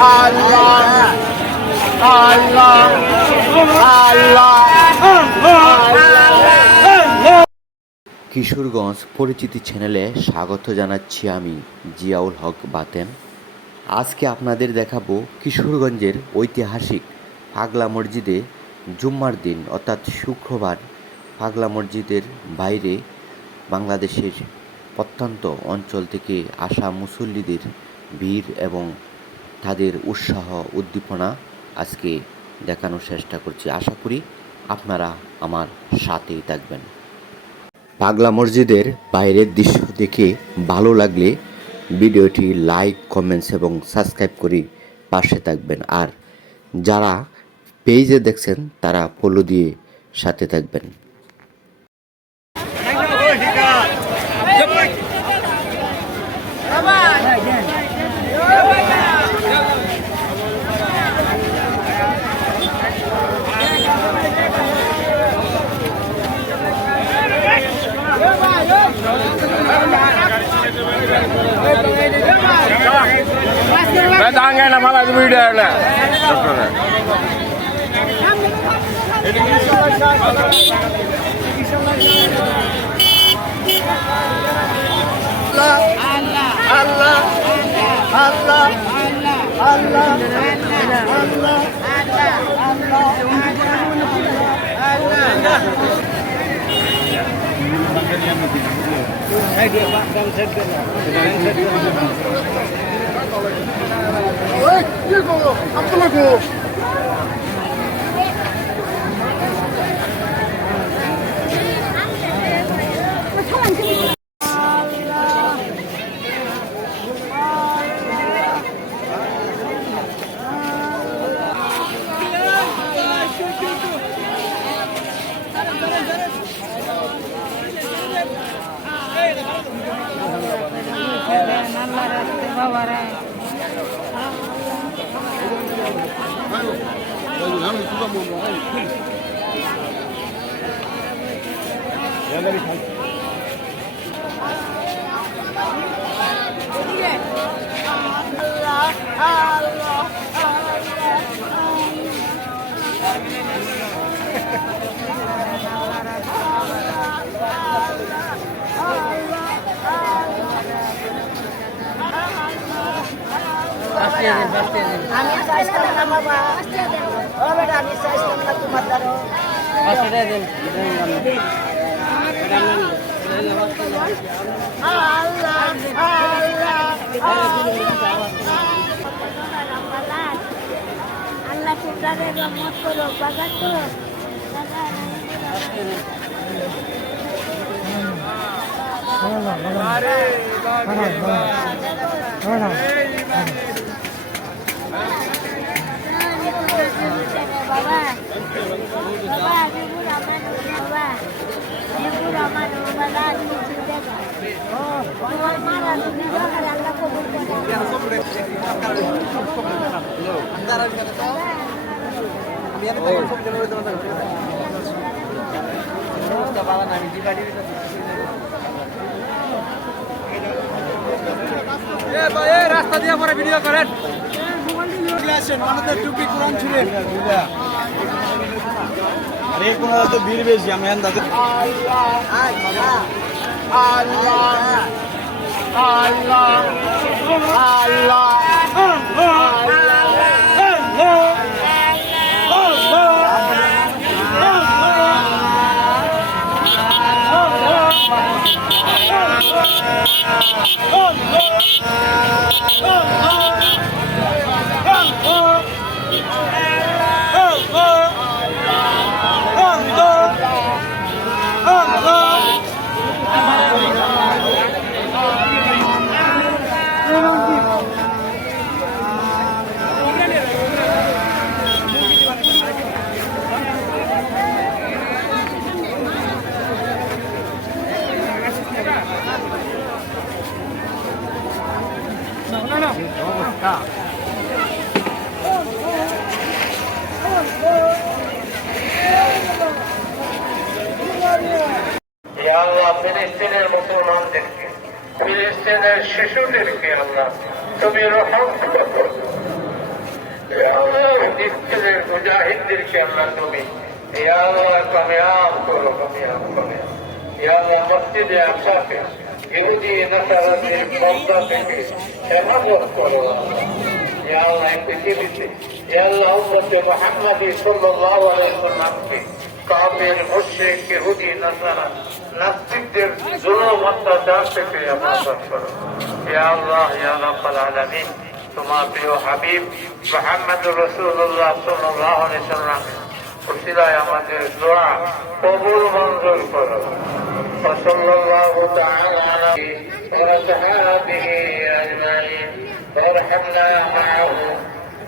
আল্লাহ আল্লাহ আল্লাহ কিশোরগঞ্জ পরিচিতি চ্যানেলে স্বাগত জানাচ্ছি আমি জিয়াউল হক বাতেন। আজকে আপনাদের দেখাবো কিশোরগঞ্জের ঐতিহাসিক পাগলা মসজিদে জুম্মার দিন, অর্থাৎ শুক্রবার। পাগলা মসজিদের বাইরে বাংলাদেশের প্রত্যন্ত অঞ্চল থেকে আসা মুসল্লিদের ভিড় এবং তাদের উৎসাহ, উদ্দীপনা আজকে দেখানোর চেষ্টা করছি। আশা করি আপনারা আমার সাথেই থাকবেন। পাগলা মসজিদের বাইরের দৃশ্য দেখে ভালো লাগলে ভিডিওটি লাইক, কমেন্টস এবং সাবস্ক্রাইব করে পাশে থাকবেন। আর যারা পেজে দেখছেন, তারা ফলো দিয়ে সাথে থাকবেন। வாங்க நம்ம அது video Hey, dia, Pak, dan set बाबा है ना আল্লাহ আল্লাহ আল্লাহ আল্লাহ আমি চাইছিলাম না বাবা ও বেটা আমি চাইছিলাম না তোমার দ্বারা আল্লাহ কুটারে রহমত করো বাবা বাবা নিবুর আমার বাবা নিবুর রাস্তা দিয়ে পরে ভিডিও করেন। মানুষের টুপি কোরআন ছুড়ে। আরে কোনো তো ভিড় বেশি আমি আন্দাজে ইয়া আল্লাহ ফিলিস্তিনের মুসলমানদেরকে ফিলিস্তিনের শিশুদেরকে আল্লাহ তুমি রহম করো। মুজাহিদদেরকে আল্লাহ তুমি আল্লাহ কামিয়াব করো। কাফের মুশরিক ইহুদি নাসারা নাস্তিকদের জুলুম অত্যাচার থেকে হেফাজত করো ইয়া আল্লাহ ইয়া রাব্বাল আলামিন তোমার প্রিয় হাবিব মোহাম্মদ রসুল্লাহ সাল্লাহ সাল্লাম উসিলায় আমাদের দোয়া কবুল মঞ্জুর করো وصلى الله تعالى عليه وصحابه اجمعين وارحمنا معه